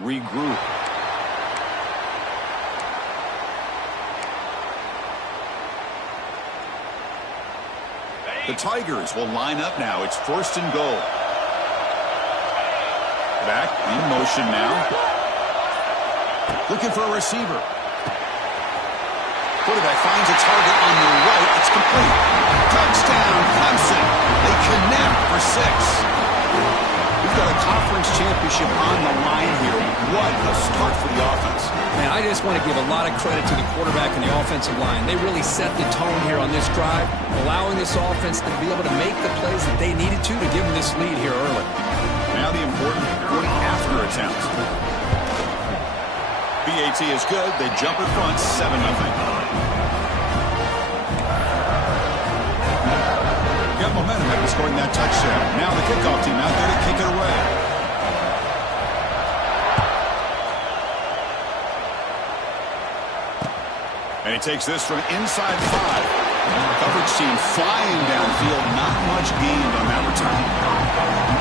regroup. The Tigers will line up now. It's 1st and goal. Back in motion now. Looking for a receiver. Quarterback finds a target on the right. It's complete. Touchdown, Clemson. They connect for 6. We've got a conference championship on the line here. What a start for the offense. Man, I just want to give a lot of credit to the quarterback and the offensive line. They really set the tone here on this drive, allowing this offense to be able to make the plays that they needed to give them this lead here early. Now the important point-after attempt. BAT is good. They jump in front, 7-0. Got momentum after scoring that touchdown. Now the kickoff team out there to kick it away. And he takes this from inside 5. Coverage team flying downfield. Not much gained on that return.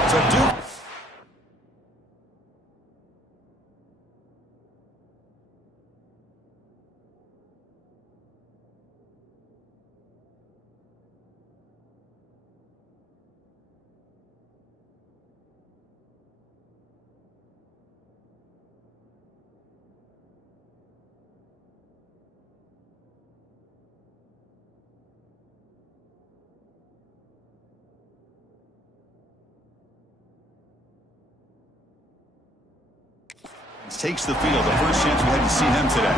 So Duke. Takes the field. The first chance we had to see him today.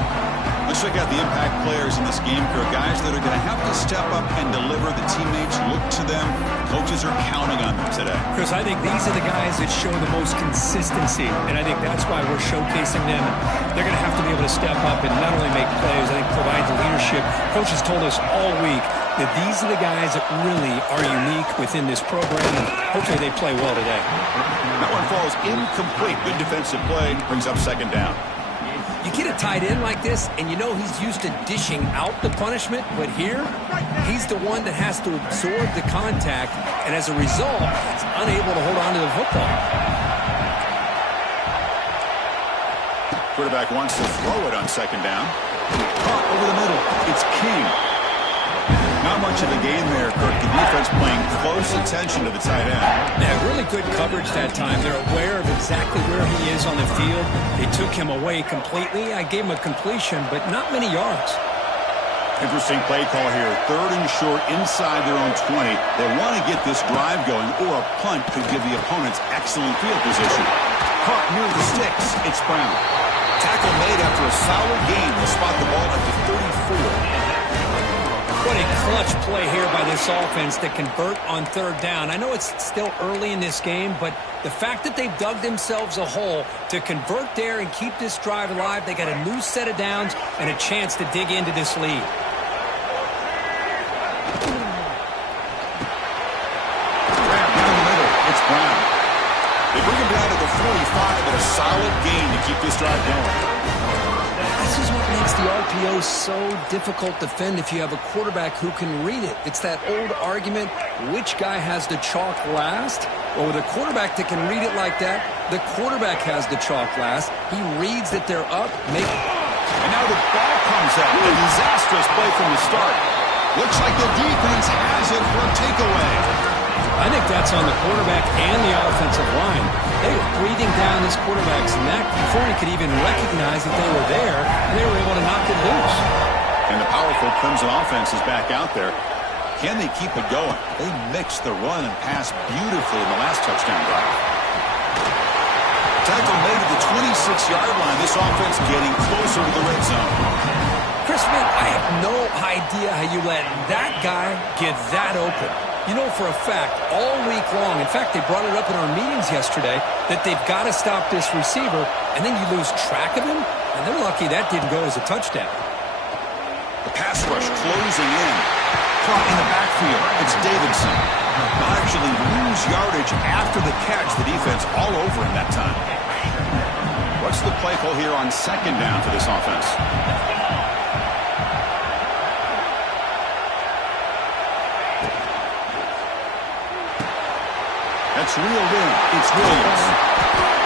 Let's check out the impact players in this game. There are guys that are going to have to step up and deliver. The teammates look to them. Coaches are counting on them today. Chris, I think these are the guys that show the most consistency, and I think that's why we're showcasing them. They're going to have to be able to step up and not only make plays, I think provide the leadership. Coach has told us all week that these are the guys that really are unique within this program, and hopefully they play well today. That one falls incomplete. Good defensive play. Brings up 2nd down. You get a tight end like this, and you know he's used to dishing out the punishment, but here, he's the one that has to absorb the contact, and as a result, he's unable to hold on to the football. Quarterback wants to throw it on 2nd down. Caught over the middle. It's King. Not much of a gain there, Kirk. The defense playing close attention to the tight end. Yeah, really good coverage that time. They're aware of exactly where he is on the field. They took him away completely. I gave him a completion, but not many yards. Interesting play call here. 3rd and short inside their own 20. They want to get this drive going, or a punt could give the opponents excellent field position. Caught near the sticks. It's Brown. Tackle made after a solid gain. They'll spot the ball at the 34. What a clutch play here by this offense to convert on 3rd down. I know it's still early in this game, but the fact that they've dug themselves a hole to convert there and keep this drive alive, they got a new set of downs and a chance to dig into this lead. Down the middle, it's Brown. They bring him down to the 45 at a solid gain to keep this drive going. This is what makes the RPO so difficult to defend if you have a quarterback who can read it. It's that old argument, which guy has the chalk last? Well, with a quarterback that can read it like that, the quarterback has the chalk last. He reads that they're up. And now the ball comes out. A disastrous play from the start. Looks like the defense has it for a takeaway. I think that's on the quarterback and the offensive line. They were breathing down this quarterback's neck before he could even recognize that they were there, and they were able to knock it loose. And the powerful Crimson offense is back out there. Can they keep it going? They mixed the run and pass beautifully in the last touchdown drive. Tackle made at the 26-yard line. This offense getting closer to the red zone. Chris, man, I have no idea how you let that guy get that open. You know for a fact, all week long, in fact, they brought it up in our meetings yesterday, that they've got to stop this receiver, and then you lose track of him, and they're lucky that didn't go as a touchdown. The pass rush closing in. Caught in the backfield. It's Davidson. They'll actually lose yardage after the catch. The defense all over him that time. What's the play call here on 2nd down for this offense? That's reeled in. It's Williams.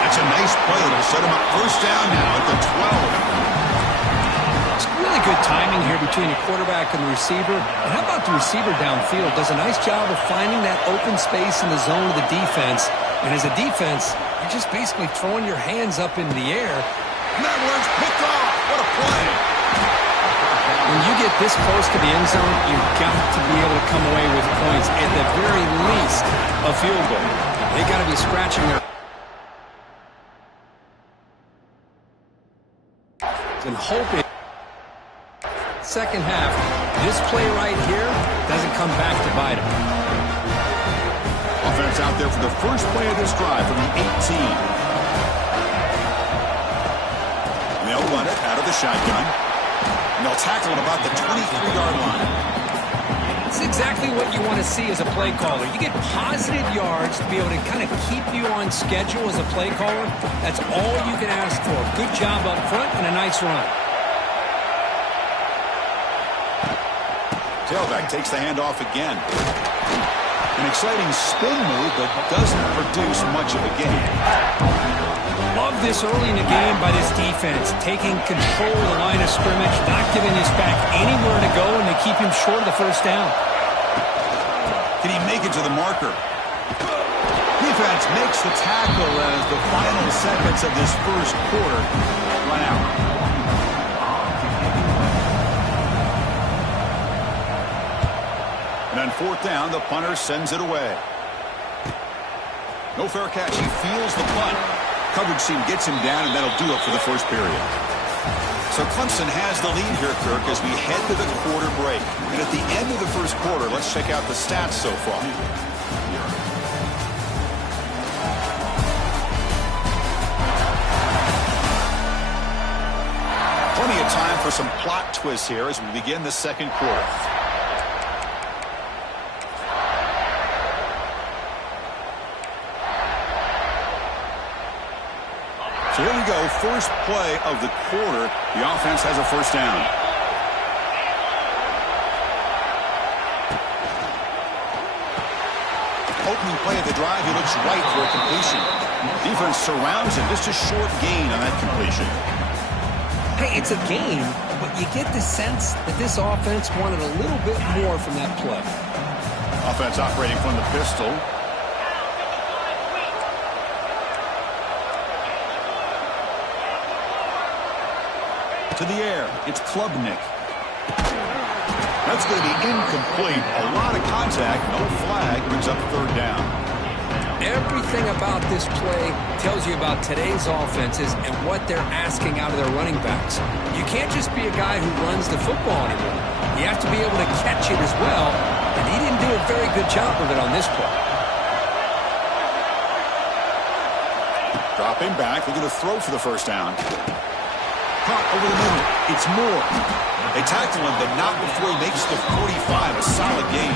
That's a nice play that'll set him up first down now at the 12. It's really good timing here between the quarterback and the receiver. And how about the receiver downfield? Does a nice job of finding that open space in the zone of the defense. And as a defense, you're just basically throwing your hands up in the air. And that one's picked off. What a play. When you get this close to the end zone, you've got to be able to come away with points, at the very least, a field goal. They got to be scratching their and hoping. Second half, this play right here doesn't come back to bite them. Offense out there for the first play of this drive from the 18. And they'll run it out of the shotgun. And they'll tackle it about the 23-yard line. It's exactly what you want to see as a play caller. You get positive yards to be able to kind of keep you on schedule as a play caller. That's all you can ask for. Good job up front and a nice run. Tailback takes the handoff again. An exciting spin move, but doesn't produce much of a gain. Love this early in the game by this defense, taking control of the line of scrimmage, not giving this back anywhere to go, and they keep him short of the first down. Can he make it to the marker? Defense makes the tackle as the final seconds of this first quarter run out. And on fourth down, the punter sends it away. No fair catch. He feels the punt. Coverage team gets him down, and that'll do it for the first period. So Clemson has the lead here, Kirk, as we head to the quarter break. And at the end of the first quarter, let's check out the stats so far. Plenty of time for some plot twists here as we begin the second quarter. So here we go, first play of the quarter. The offense has a first down. Opening play of the drive, he looks right for a completion. Defense surrounds him, just a short gain on that completion. Hey, it's a game, but you get the sense that this offense wanted a little bit more from that play. Offense operating from the pistol. To the air, it's Klubnik. That's going to be incomplete. A lot of contact, no flag, brings up third down. Everything about this play tells you about today's offenses and what they're asking out of their running backs. You can't just be a guy who runs the football anymore. You have to be able to catch it as well, and he didn't do a very good job of it on this play. Dropping back, looking to throw for the first down. Caught over the middle. It's Moore. They tackle him, but not before he makes the 45. A solid gain.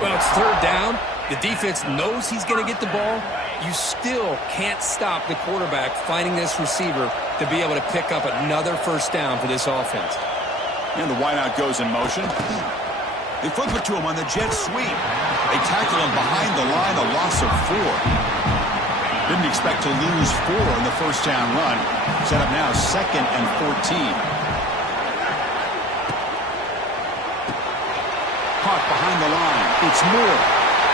Well, it's third down. The defense knows he's going to get the ball. You still can't stop the quarterback finding this receiver to be able to pick up another first down for this offense. And the wideout goes in motion. They flip it to him on the jet sweep. They tackle him behind the line, a loss of 4. Didn't expect to lose 4 in the first down run. Set up now 2nd and 14. Caught behind the line. It's Moore.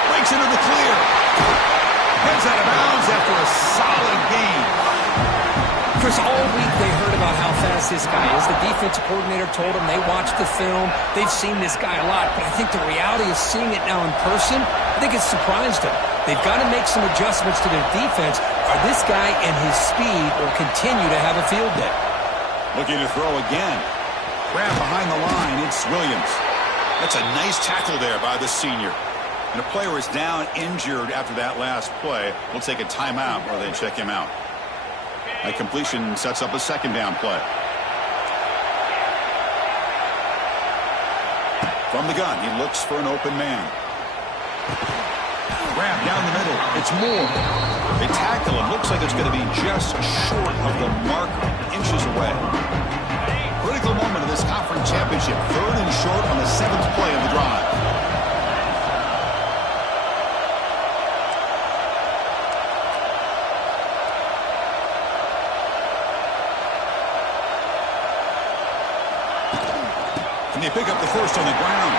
Breaks into the clear. Heads out of bounds after a solid gain. Chris, all week they heard about how fast this guy is. The defensive coordinator told them they watched the film. They've seen this guy a lot. But I think the reality of seeing it now in person, I think it's surprised them. They've got to make some adjustments to their defense, or this guy and his speed will continue to have a field day. Looking to throw again. Grab behind the line. It's Williams. That's a nice tackle there by the senior. And a player is down injured after that last play. We'll take a timeout while they check him out. That completion sets up a second down play. From the gun, he looks for an open man. Grab down the middle. It's Moore. They tackle him. Looks like it's going to be just short of the marker, inches away. Critical moment of this conference championship. 3rd and short on the 7th play of the drive. And they pick up the first on the ground.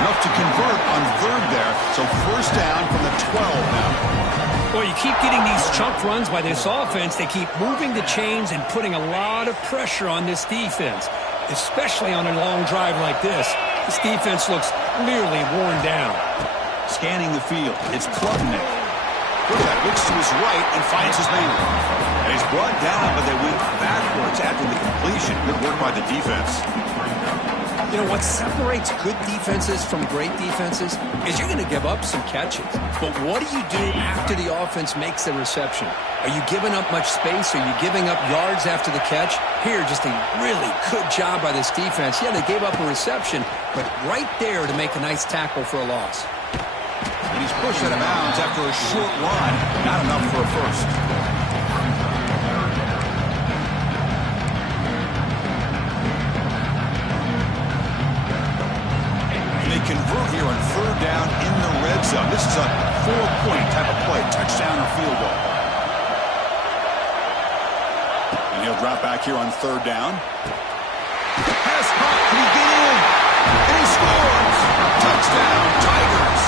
Enough to convert on third there. So first down from the 12 now. Well, you keep getting these chunk runs by this offense. They keep moving the chains and putting a lot of pressure on this defense, especially on a long drive like this. This defense looks clearly worn down. Scanning the field, it's Klubnik. Quarterback looks to his right and finds his man. And he's brought down, but they went backwards after the completion. Good work by the defense. You know, what separates good defenses from great defenses is you're going to give up some catches. But what do you do after the offense makes the reception? Are you giving up much space? Are you giving up yards after the catch? Here, just a really good job by this defense. Yeah, they gave up a reception, but right there to make a nice tackle for a loss. And he's pushed out of bounds after a short run. Not enough for a first. They convert here on third down in the red zone. This is a 4-point type of play, touchdown or field goal. And he'll drop back here on third down. Pass caught. Can he get in? And he scores. Touchdown, Tigers.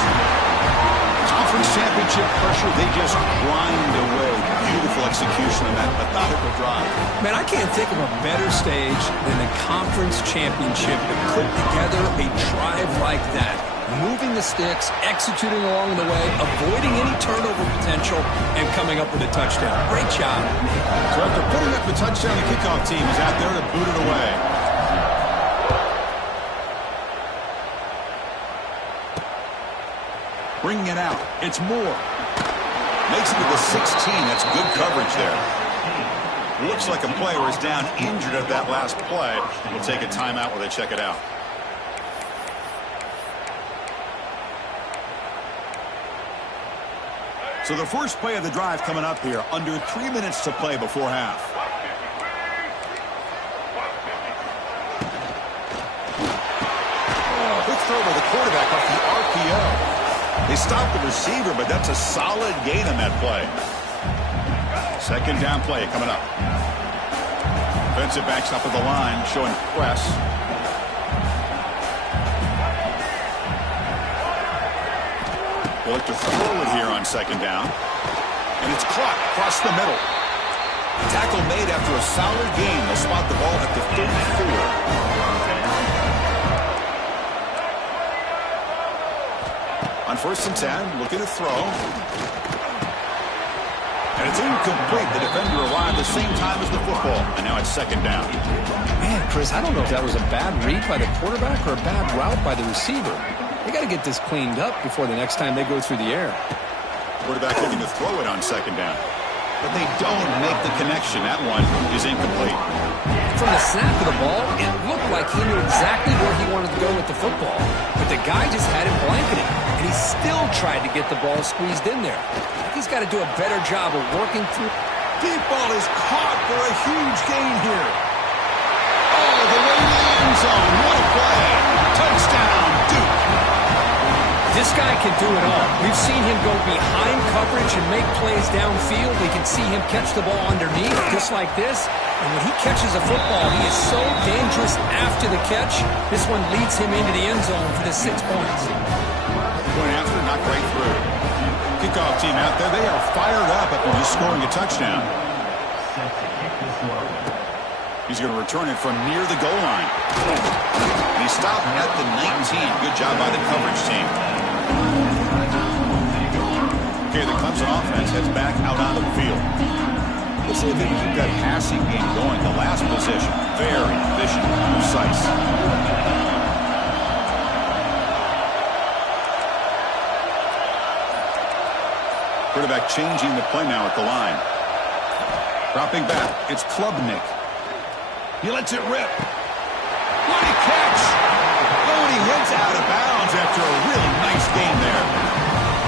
Conference championship pressure, they just grind away. Beautiful execution on that methodical drive. Man, I can't think of a better stage than the conference championship to put together a drive like that. Moving the sticks, executing along the way, avoiding any turnover potential, and coming up with a touchdown. Great job. So after putting up the touchdown, the kickoff team is out there to boot it away. Bringing it out. It's Moore. Makes it to the 16. That's good coverage there. Looks like a player is down injured at that last play. We'll take a timeout while they check it out. So the first play of the drive coming up here. Under 3 minutes to play before half. Oh, good throw by the quarterback off the RPO. They stopped the receiver, but that's a solid gain on that play. Second down play coming up. Defensive backs up at the line, showing press. They look to throw it here on second down. And it's caught across the middle. Tackle made after a solid gain. They'll spot the ball at the 34. On first and 10, looking to throw. And it's incomplete. The defender arrived the same time as the football. And now it's second down. Man, Chris, I don't know if that was a bad read by the quarterback or a bad route by the receiver. They got to get this cleaned up before the next time they go through the air. Quarterback looking to throw it on second down. But they don't make the connection. That one is incomplete. From the snap of the ball, it looked like he knew exactly where he wanted to go with the football. But the guy just had him blanketed. And he still tried to get the ball squeezed in there. He's got to do a better job of working through. Deep ball is caught for a huge gain here. Oh, the way to the end zone. What a play. Touchdown, Duke. This guy can do it all. We've seen him go behind coverage and make plays downfield. We can see him catch the ball underneath, just like this. And when he catches a football, he is so dangerous after the catch. This one leads him into the end zone for the 6 points. Point after, not great through. Kickoff team out there, they are fired up after just scoring a touchdown. He's going to return it from near the goal line. And he stopped at the 19. Good job by the coverage team. Okay, the Clemson offense heads back out on the field. Let's see if they can keep that passing game going. The last possession, very efficient, precise. Quarterback changing the play now at the line. Dropping back, it's Klubnik. He lets it rip. What a catch! Oh, and he heads out of bounds after a really nice game there.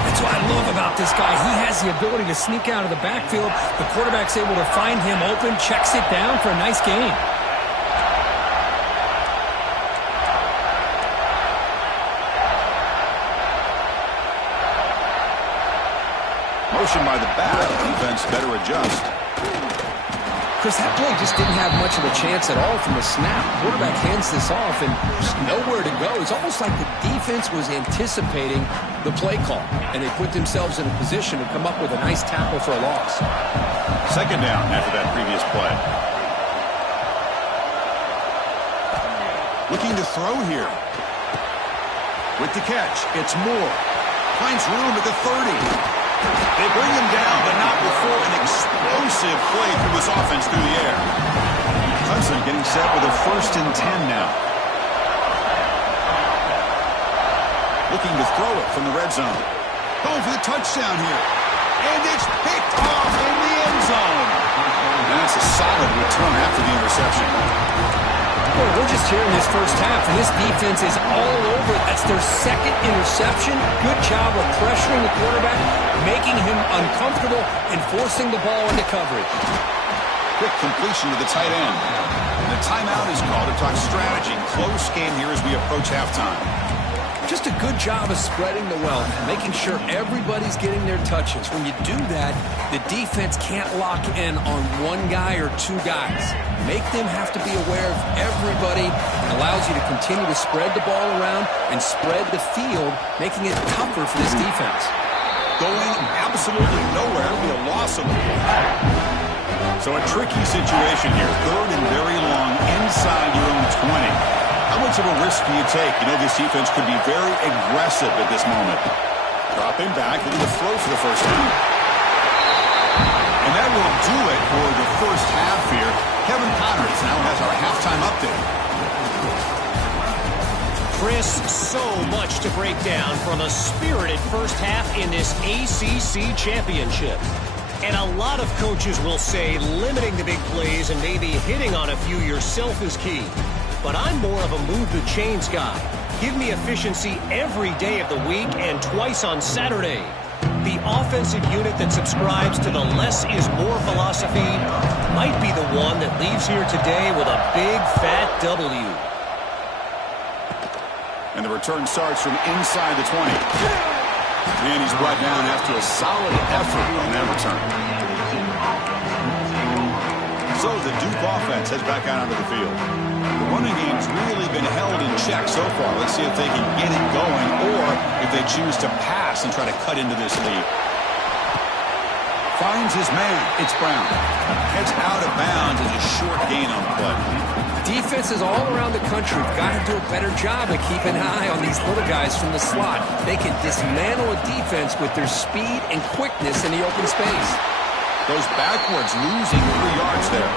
That's what I love about this guy. He has the ability to sneak out of the backfield. The quarterback's able to find him open, checks it down for a nice gain. Motion by the back. Defense better adjust. Chris, that play just didn't have much of a chance at all from the snap. Quarterback hands this off and just nowhere to go. It's almost like the defense was anticipating the play call, and they put themselves in a position to come up with a nice tackle for a loss. Second down after that previous play. Looking to throw here. With the catch, it's Moore. Finds room at the 30. They bring him down, but not before an explosive play through this offense through the air. Hudson getting set with a 1st and 10 now. Looking to throw it from the red zone. Going for the touchdown here. And it's picked off in the end zone. And that's a solid return after the interception. Well, we're just here in this first half, and this defense is all over it. That's their 2nd interception. Good job of pressuring the quarterback, making him uncomfortable, and forcing the ball into coverage. Quick completion to the tight end. And the timeout is called to talk strategy. Close game here as we approach halftime. Just a good job of spreading the wealth, making sure everybody's getting their touches. When you do that, the defense can't lock in on one guy or 2 guys. Make them have to be aware of everybody. It allows you to continue to spread the ball around and spread the field, making it tougher for this defense. Going absolutely nowhere. It'll be a loss of the ball. So a tricky situation here. 3rd and very long inside your own 20. How much of a risk do you take? You know, this defense could be very aggressive at this moment. Dropping back, looking to throw for the first time. And that will do it for the first half here. Kevin Connors now has our halftime update. Chris, so much to break down from a spirited first half in this ACC championship. And a lot of coaches will say limiting the big plays and maybe hitting on a few yourself is key. But I'm more of a move the chains guy. Give me efficiency every day of the week and twice on Saturday. The offensive unit that subscribes to the less is more philosophy might be the one that leaves here today with a big fat W. And the return starts from inside the 20. And he's brought down after a solid effort on that return. So the Duke offense heads back out onto the field. The running game's really been held in check so far. Let's see if they can get it going or if they choose to pass and try to cut into this lead. Finds his man. It's Brown. Heads out of bounds as a short gain on the play. Defenses all around the country have got to do a better job of keeping an eye on these little guys from the slot. They can dismantle a defense with their speed and quickness in the open space. Goes backwards, losing 3 yards there.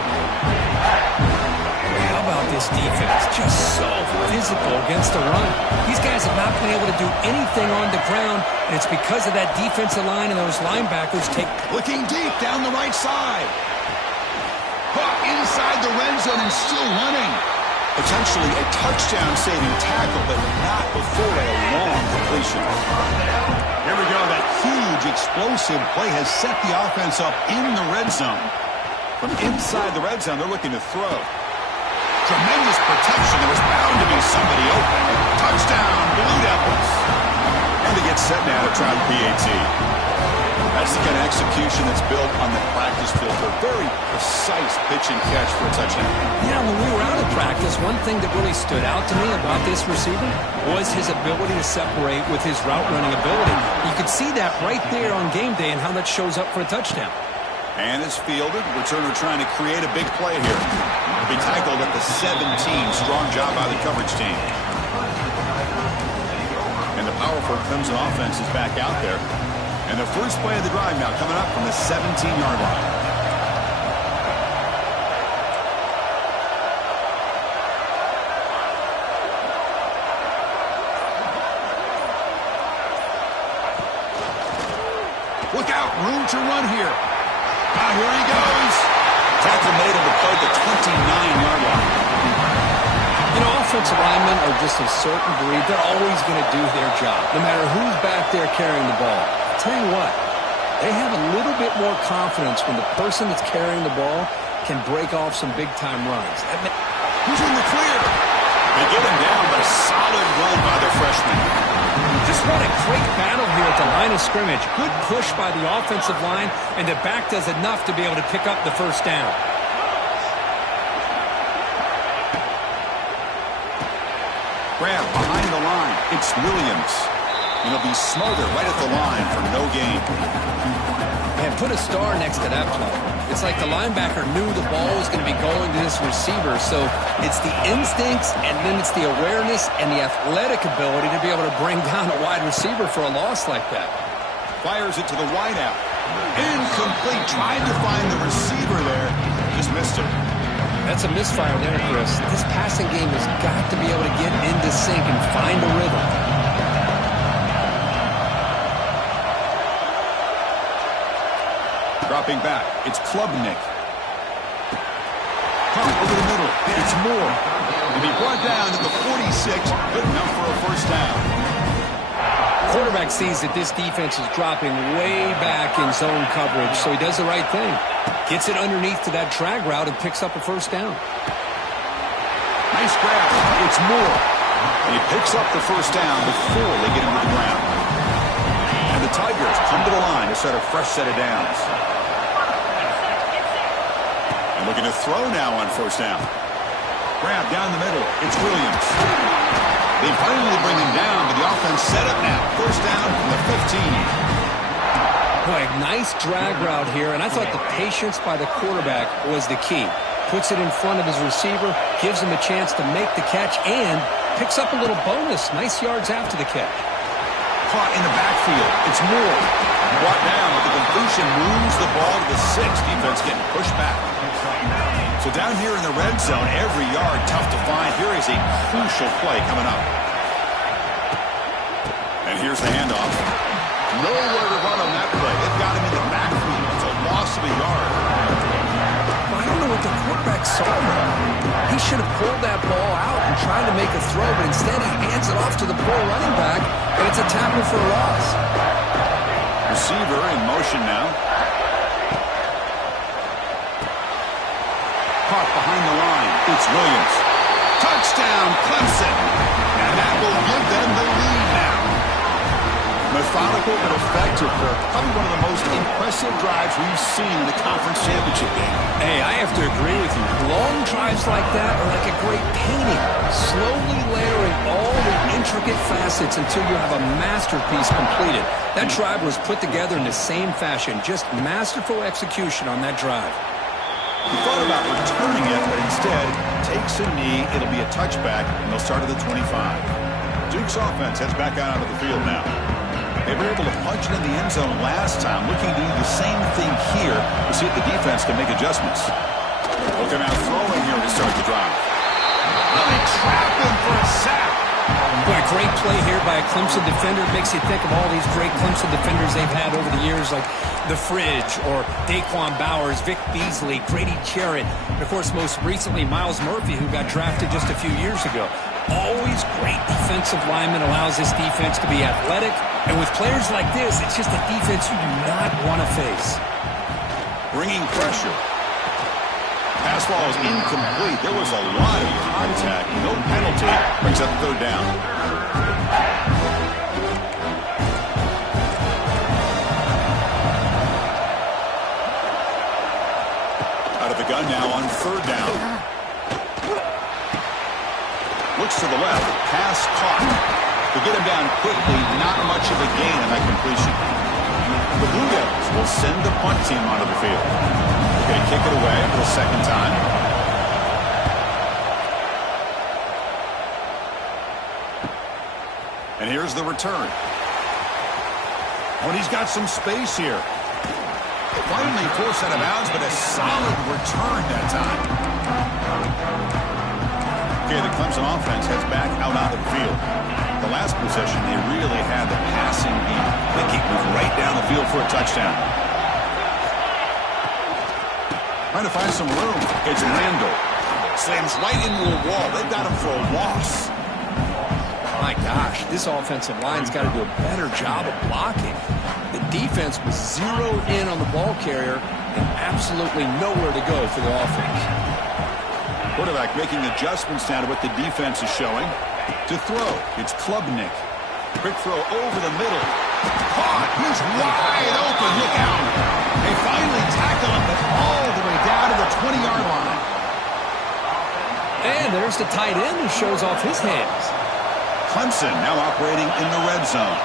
How about this defense? Just so physical against the run. These guys have not been able to do anything on the ground, and it's because of that defensive line and those linebackers Looking deep down the right side. Caught inside the red zone and still running. Potentially a touchdown-saving tackle, but not before a long completion. Here we go. That huge, explosive play has set the offense up in the red zone. From inside the red zone, they're looking to throw. Tremendous protection. There was bound to be somebody open. Touchdown, Blue Devils. And they get set now to try the PAT. That's the kind of execution that's built on the practice field for a very precise pitch and catch for a touchdown. Yeah, when we were out of practice, one thing that really stood out to me about this receiver was his ability to separate with his route running ability. You could see that right there on game day and how that shows up for a touchdown. And it's fielded. Returner trying to create a big play here. Be tackled at the 17. Strong job by the coverage team. And the powerful Clemson offense is back out there. And the first play of the drive now coming up from the 17-yard line. Look out, room to run here. Here he goes. Tackle made him to play the 29-yard line. You know, offensive linemen are just a certain breed. They're always going to do their job, no matter who's back there carrying the ball. I'll tell you what, they have a little bit more confidence when the person that's carrying the ball can break off some big-time runs. Who's in the clear? They get him down, but a solid run by their freshman. Just what a great battle here at the line of scrimmage. Good push by the offensive line, and the back does enough to be able to pick up the first down. Grab behind the line. It's Williams. And he'll be smothered right at the line for no gain. Man, put a star next to that play. It's like the linebacker knew the ball was going to be going to this receiver, so it's the instincts and then it's the awareness and the athletic ability to be able to bring down a wide receiver for a loss like that. Fires it to the wideout. Incomplete. Tried to find the receiver there. Just missed him. That's a misfire there, Chris. This passing game has got to be able to get into sync and find a rhythm. Dropping back, it's Klubnik. Pump over the middle, it's Moore. To be brought down to the 46, good enough for a first down. Quarterback sees that this defense is dropping way back in zone coverage, so he does the right thing. Gets it underneath to that drag route and picks up a first down. Nice grab, it's Moore. And he picks up the first down before they get him to the ground. And the Tigers come to the line to set a fresh set of downs. And looking to throw now on first down. Grab down the middle. It's Williams. They finally bring him down, but the offense set up now. First down from the 15. Boy, nice drag route here, and I thought the patience by the quarterback was the key. Puts it in front of his receiver, gives him a chance to make the catch, and picks up a little bonus. Nice yards after the catch. Caught in the backfield. It's Moore. Brought down, but the completion moves the ball to the 6. Defense getting pushed back. So down here in the red zone, every yard tough to find. Here is a crucial play coming up. And here's the handoff. Nowhere to run on that play. They've got him in the backfield. It's a loss of a yard. I don't know what the quarterback saw there. He should have pulled that ball out and tried to make a throw, but instead he hands it off to the poor running back, and it's a tackle for a loss. Receiver in motion now. Caught behind the line. It's Williams. Touchdown, Clemson. And that will give them the lead now. Methodical but effective, Kirk. Probably one of the most impressive drives we've seen in the conference championship game. Hey, I have to agree with you. Long drives like that are like a great painting. Slowly layering all the intricate facets until you have a masterpiece completed. That drive was put together in the same fashion. Just masterful execution on that drive. He thought about returning it, but instead takes a knee. It'll be a touchback, and they'll start at the 25. Duke's offense heads back out onto the field now. They were able to punch it in the end zone last time, looking to do the same thing here to see if the defense can make adjustments. Looking out throwing here to start the drive. Oh, they trap him for a sack. Boy, a great play here by a Clemson defender. It makes you think of all these great Clemson defenders they've had over the years, like The Fridge or Daquan Bowers, Vic Beasley, Grady Jarrett, and, of course, most recently, Miles Murphy, who got drafted just a few years ago. Always great defensive lineman, allows this defense to be athletic. And with players like this, it's just a defense you do not want to face. Bringing pressure. Pass ball is incomplete. There was a lot of contact. No penalty. Brings up third down. Out of the gun now on third down. Looks to the left. Pass caught. To get him down quickly, not much of a gain on that completion. The Blue Devils will send the punt team onto the field. They're going to kick it away for the second time. And here's the return. Oh, and he's got some space here. Finally forced out of bounds, but a solid return that time. Okay, the Clemson offense heads back out onto the field. The last possession, they really had the passing game. They keep moving right down the field for a touchdown. Trying to find some room. It's Randall. Slams right into a wall. They've got him for a loss. My gosh, this offensive line's got to do a better job of blocking. The defense was zeroed in on the ball carrier and absolutely nowhere to go for the offense. Quarterback making adjustments now to what the defense is showing. To throw, it's Klubnik. Quick throw over the middle. Caught. He's wide open. Look out. They finally tackle him, but all the way down to the 20-yard line. And there's the tight end who shows off his hands. Clemson now operating in the red zone.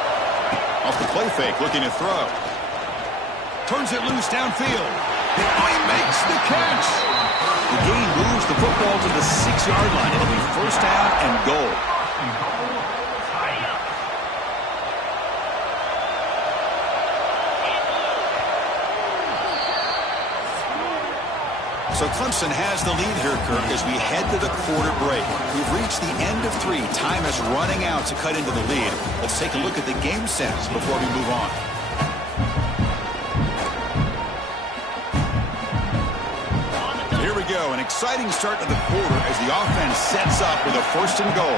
Off the play fake, looking to throw. Turns it loose downfield. Oh, he makes the catch. The gain moves the football to the 6-yard line. It'll be first down and goal. So Clemson has the lead here, Kirk, as we head to the quarter break. We've reached the end of 3. Time is running out to cut into the lead. Let's take a look at the game sense before we move on. Here we go. An exciting start to the quarter as the offense sets up with a first and goal.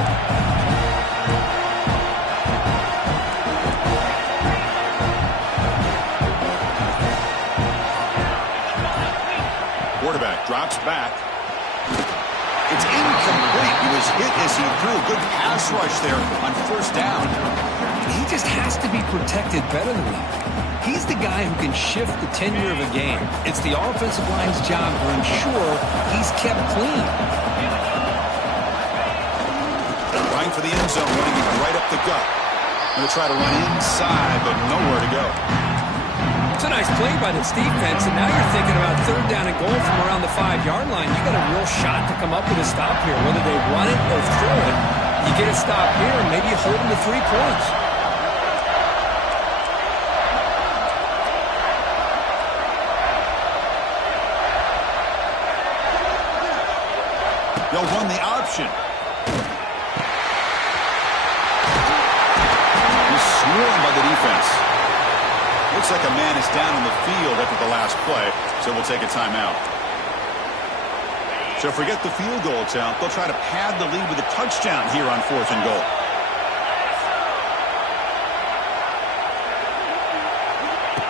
Quarterback drops back. It's incomplete. He was hit as he threw. Good pass rush there on first down. He just has to be protected better than that. He's the guy who can shift the tenure of a game. It's the offensive line's job to ensure he's kept clean. Running for the end zone, running it right up the gut. Going to try to run inside, but nowhere to go. It's a nice play by this defense, and now you're thinking about third down and goal from around the 5-yard line. You got a real shot to come up with a stop here, whether they run it or throw it. You get a stop here, and maybe you hold them to 3 points. They'll run the option. He's swarmed by the defense. Looks like a man is down on the field after the last play, so we'll take a timeout. So forget the field goal attempt. They'll try to pad the lead with a touchdown here on 4th and goal.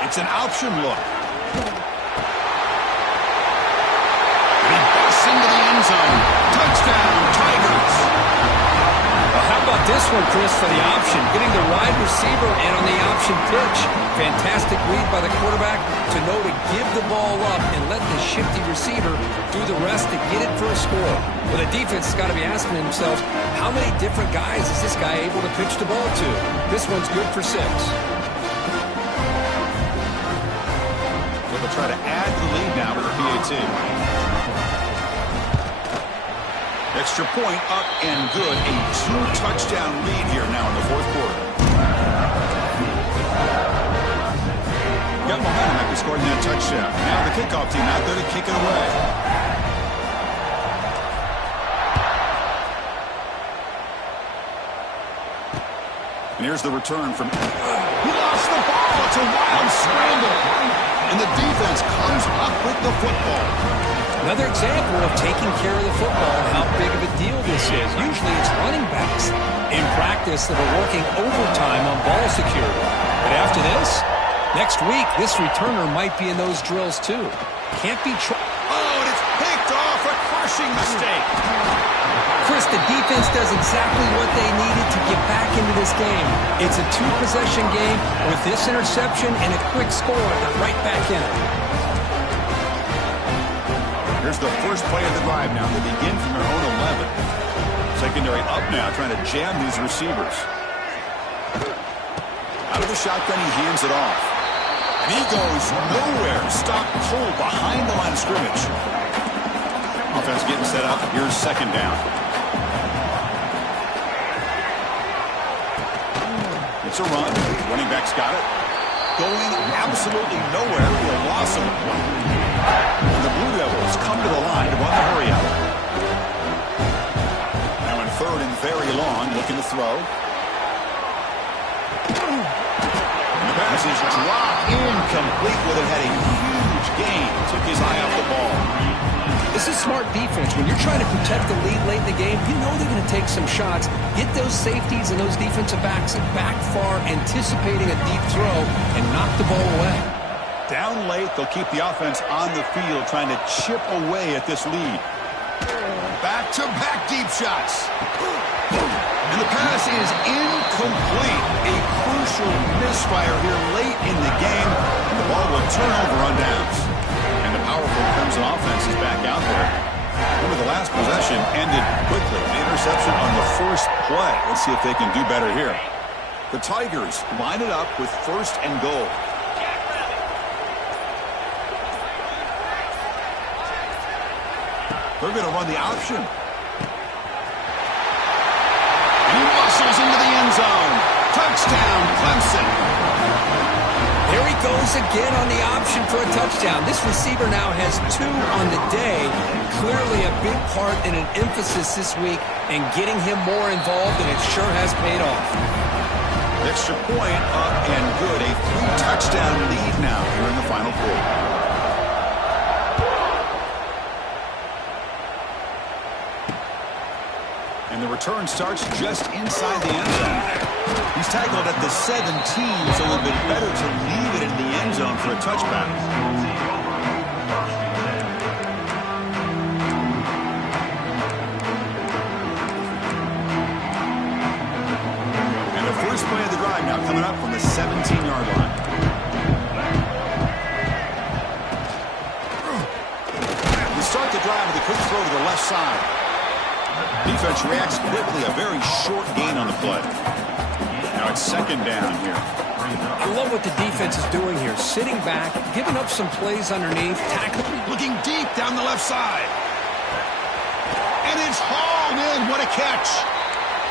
It's an option look. And he busts into the end zone. Touchdown, Tigers. Well, how about this one, Chris, for the option? Getting the wide receiver in on the option pitch. Fantastic read by the quarterback to know to give the ball up and let the shifty receiver do the rest to get it for a score. Well, the defense has got to be asking themselves, how many different guys is this guy able to pitch the ball to? This one's good for 6. So they'll try to add to the lead now with a PAT. Extra point up and good. A 2-touchdown lead here now in the 4th quarter. Got momentum after scoring that touchdown. Now the kickoff team out there to kick it away. And here's the return from... He lost the ball. It's a wild scramble. And the defense comes up with the football. Another example of taking care of the football and how big of a deal this is. Usually it's running backs in practice that are working overtime on ball security. But after this, next week, this returner might be in those drills too. Can't be... Oh, and it's picked off. A crushing mistake. Chris, the defense does exactly what they needed to get back into this game. It's a 2-possession game. With this interception and a quick score, they're right back in it. Here's the first play of the drive now. They begin from their own 11. Secondary up now, trying to jam these receivers. Out of the shotgun, he hands it off. And he goes nowhere. Stopped cold behind the line of scrimmage. Offense getting set up. Here's second down. It's a run. Running back's got it. Going absolutely nowhere for a loss of a play. And the Blue Devils come to the line to run the hurry out. Now in 3rd and very long, looking to throw. And the pass is dropped incomplete. Would have had a huge gain. Took his eye off the ball. This is smart defense. When you're trying to protect the lead late in the game, you know they're going to take some shots. Get those safeties and those defensive backs back far, anticipating a deep throw, and knock the ball away. Down late, they'll keep the offense on the field, trying to chip away at this lead. Back-to-back deep shots. And the pass is incomplete. A crucial misfire here late in the game. And the ball will turn over on downs. And the powerful Clemson offense is back out there. Remember, the last possession ended quickly. The interception on the first first play. Let's see if they can do better here. The Tigers line it up with 1st and goal. They're going to run the option. And he muscles into the end zone. Touchdown, Clemson. There he goes again on the option for a touchdown. This receiver now has 2 on the day. Clearly a big part and an emphasis this week in getting him more involved, and it sure has paid off. Extra point up and good. A 3-touchdown lead now here in the final quarter. And the return starts just inside the end zone. He's tackled at the 17, so it would have been better to leave it in the end zone for a touchback. And the first play of the drive now coming up from the 17-yard line. We start the drive with a quick throw to the left side. Defense reacts quickly, a very short gain on the play. Now it's 2nd down here. I love what the defense is doing here. Sitting back, giving up some plays underneath, tackling. Looking deep down the left side. And it's hauled in. What a catch.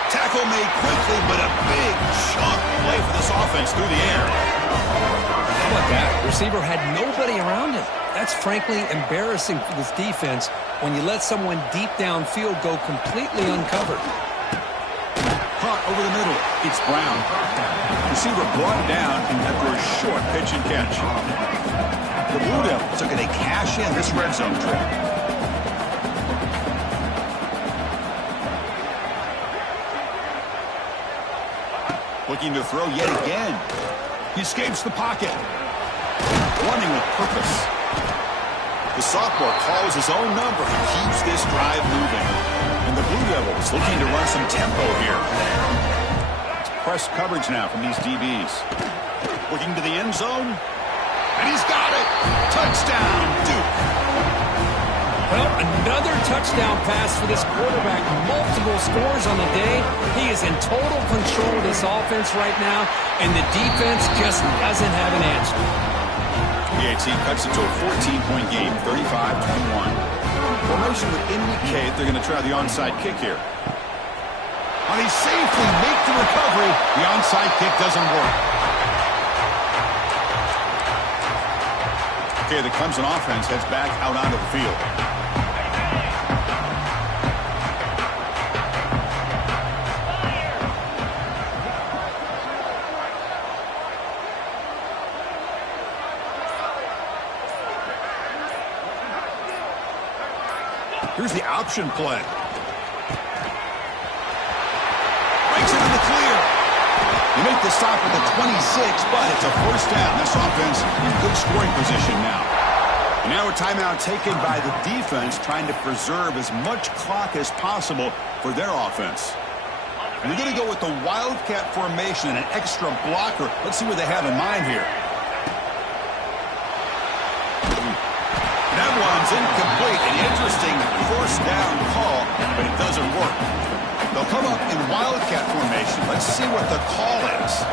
Tackle made quickly, but a big chunk play for this offense through the air. How about that? Receiver had nobody around him. That's frankly embarrassing for this defense when you let someone deep downfield go completely uncovered. Caught over the middle. It's Brown. Receiver brought down after a short pitch and catch. The Blue Devils are going to cash in this red zone trip. Looking to throw yet again. He escapes the pocket. Running with purpose. The sophomore calls his own number and keeps this drive moving. And the Blue Devils looking to run some tempo here. It's press coverage now from these DBs. Looking to the end zone. And he's got it. Touchdown, Duke. Well, another touchdown pass for this quarterback. Multiple scores on the day. He is in total control of this offense right now, and the defense just doesn't have an answer. The cuts it to a 14-point game, 35-21. Formation would indicate they're going to try the onside kick here. And he safely makes the recovery. The onside kick doesn't work. Okay, the Clemson offense heads back out onto the field. Here's the option play. Breaks into the clear. You make the stop at the 26, but it's a 1st down. This offense in good scoring position now. And now a timeout taken by the defense, trying to preserve as much clock as possible for their offense. And they're going to go with the Wildcat formation and an extra blocker. Let's see what they have in mind here. That one's incomplete. An interesting 1st down call, but it doesn't work. They'll come up in Wildcat formation. Let's see what the call is.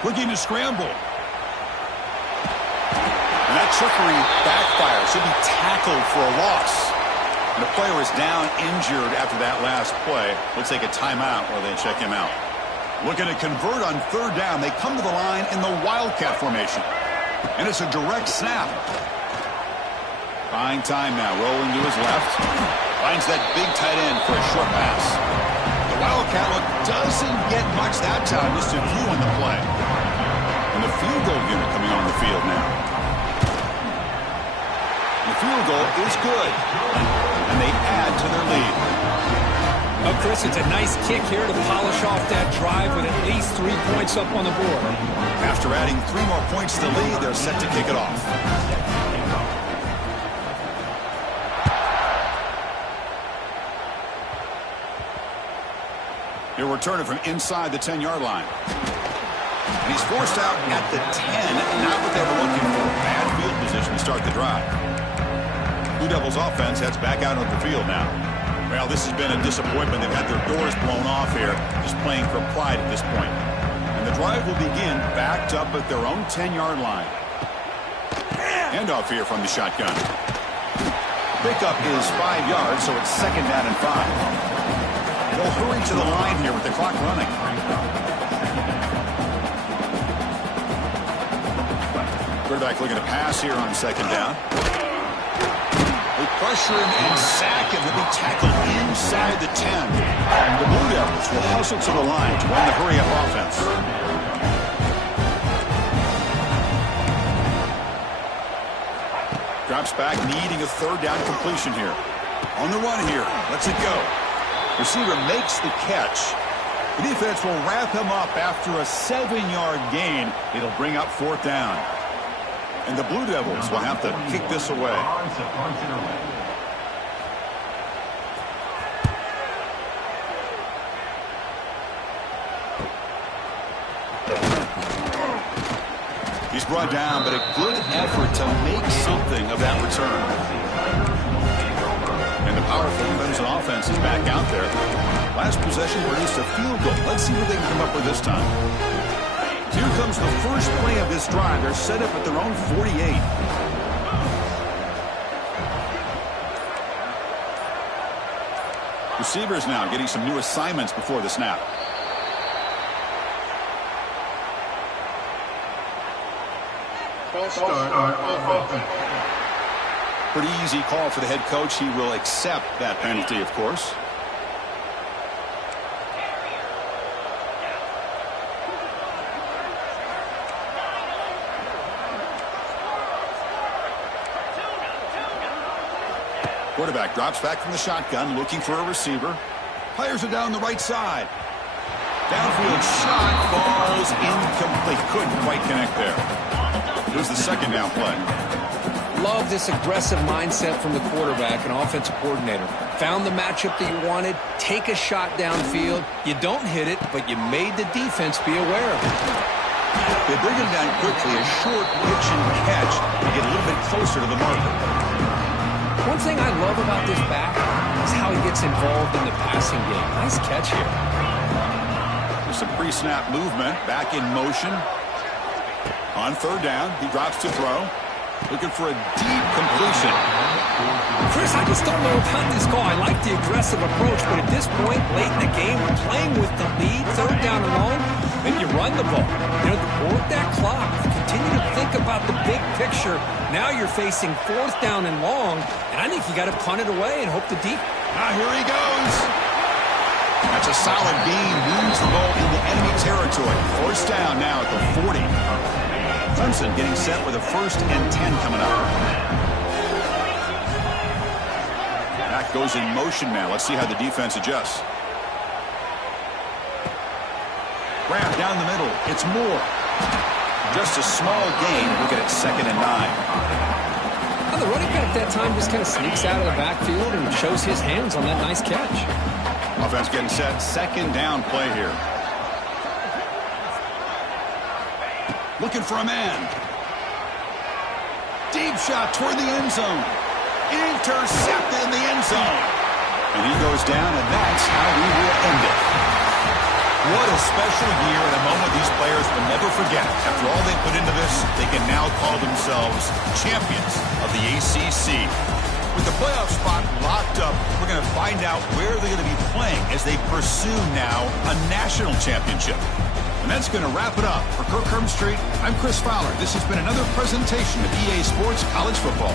Looking to scramble. And that trickery backfires. Should be tackled for a loss. And the player is down injured after that last play. Looks like a timeout while they check him out. Looking to convert on 3rd down. They come to the line in the Wildcat formation. And it's a direct snap. Buying time now. Rolling to his left. Finds that big tight end for a short pass. The Wildcat look doesn't get much that time. Just a few on the play. And the field goal unit coming on the field now. The field goal is good. And they add to their lead. Oh, Chris, it's a nice kick here to polish off that drive with at least 3 points up on the board. After adding 3 more points to the lead, they're set to kick it off. He'll return it from inside the 10-yard line. And he's forced out at the 10, not what they were looking for. Bad field position to start the drive. Blue Devils offense heads back out on the field now. Well, this has been a disappointment. They've had their doors blown off here, just playing for pride at this point. And the drive will begin backed up at their own 10-yard line. Handoff here from the shotgun. Pickup is 5 yards, so it's 2nd down and 5. They'll hurry to the line here with the clock running. Quarterback looking to pass here on 2nd down. They pressure him and sack him. He'll be tackled inside the 10. The Blue Devils will hustle to the line to run the hurry-up offense. Drops back, needing a 3rd down completion here. On the run here. Lets it go. Receiver makes the catch. The defense will wrap him up after a 7-yard gain. It'll bring up 4th down. And the Blue Devils will have to kick this away. He's brought down, but a good effort to make something of that return. And the powerful Clemson offense is back out there. Last possession produced a field goal. Let's see what they can come up with this time. Here comes the first play of this drive. They're set up at their own 48. Receivers now getting some new assignments before the snap. Pretty easy call for the head coach. He will accept that penalty, of course. Quarterback drops back from the shotgun, looking for a receiver. Fires it down the right side. Downfield shot falls incomplete. Couldn't quite connect there. Here's the 2nd down play. Love this aggressive mindset from the quarterback and offensive coordinator. Found the matchup that you wanted. Take a shot downfield. You don't hit it, but you made the defense be aware of it. They bring him down quickly. A short pitch and catch to get a little bit closer to the marker. One thing I love about this back is how he gets involved in the passing game. Nice catch here. There's some pre-snap movement. Back in motion. On 3rd down, he drops to throw. Looking for a deep completion. Chris, I just don't know about this call. I like the aggressive approach, but at this point, late in the game, we're playing with the lead, 3rd down and long, and you run the ball. You know, work that clock. Continue to think about the big picture. Now you're facing 4th down and long, and I think you got to punt it away and hope the deep. Here he goes. That's a solid gain. Moves the ball into enemy territory. 1st down now at the 40. Clemson getting set with a 1st and 10 coming up. That goes in motion now. Let's see how the defense adjusts. Grab down the middle. It's Moore. Just a small gain. Look at it, 2nd and 9. Well, the running back that time just kind of sneaks out of the backfield and shows his hands on that nice catch. Offense getting set. 2nd down play here. Looking for a man. Deep shot toward the end zone. Intercepted in the end zone. And he goes down, and that's how we will end it. What a special year and a moment these players will never forget. After all they put into this, they can now call themselves champions of the ACC. With the playoff spot locked up, we're going to find out where they're going to be playing as they pursue now a national championship. And that's going to wrap it up. For Kirk Street, I'm Chris Fowler. This has been another presentation of EA Sports College Football.